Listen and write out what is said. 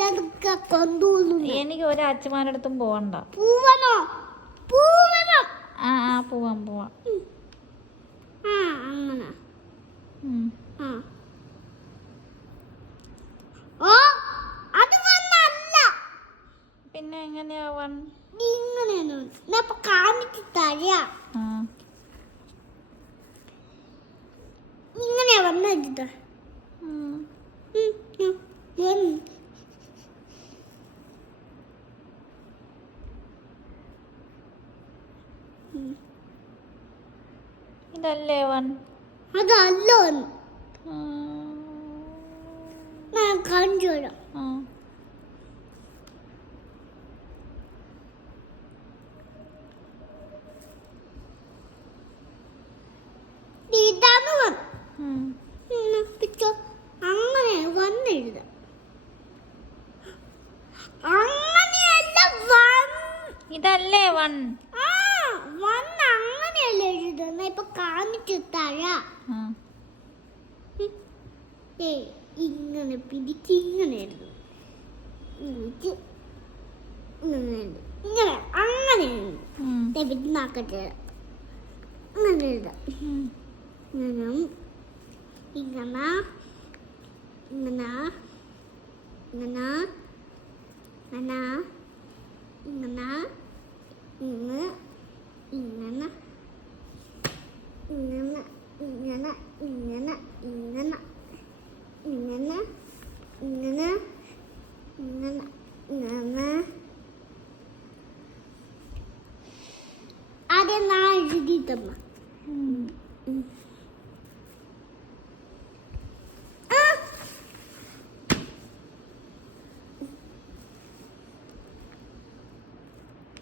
ഇതൊക്കെ കൊണ്ടുപോകുന്നു. എനിക്ക് ഒരു അച്ഛന്മാരുടെ അടുത്തും പോവണ്ട. പൂവനോ? പൂവനം. ആ പോവാം. അങ്ങനെ. ഉം. ഓ അത് വന്നല്ല. പിന്നെ എങ്ങനെയാ വൺ? ഇങ്ങനെയാണ്. ഞാൻ ഇപ്പൊ കാണിച്ചു തരാ. ഇങ്ങനെയാ വന്നത്. ഇതല്ലേ വൺ? അതല്ല. ഞാൻ കാണിച്ചു തരാം. ഇതാണ് വൺ. അങ്ങനെ വന്നെഴുതാം. അങ്ങനെയല്ല വൺ. ഇതല്ലേ വൺ? വൺ അങ്ങനെയല്ല എഴുതുന്ന. ഇപ്പൊ കാണിച്ചു തരാ. ഇങ്ങനെ പിടിച്ച് ഇങ്ങനെ എഴുതും. ഇങ്ങനെ അങ്ങനെ എഴുതും. നാക്കട്ടെ അങ്ങനെ എഴുതാം. ഇങ്ങനെ ഇങ്ങനെ ഇങ്ങനെ ഇങ്ങനെ ഇങ്ങനെ ഇങ്ങനെ ഇങ്ങനെ ഇങ്ങനെ ഇങ്ങനെ ഇങ്ങനെ ഇങ്ങനെ ഇങ്ങനെ ഇങ്ങനെ ഇങ്ങനെ ഇങ്ങനെ ഇങ്ങനെ. അതെ ഞാൻ എഴുതിയിട്ടമ്മ.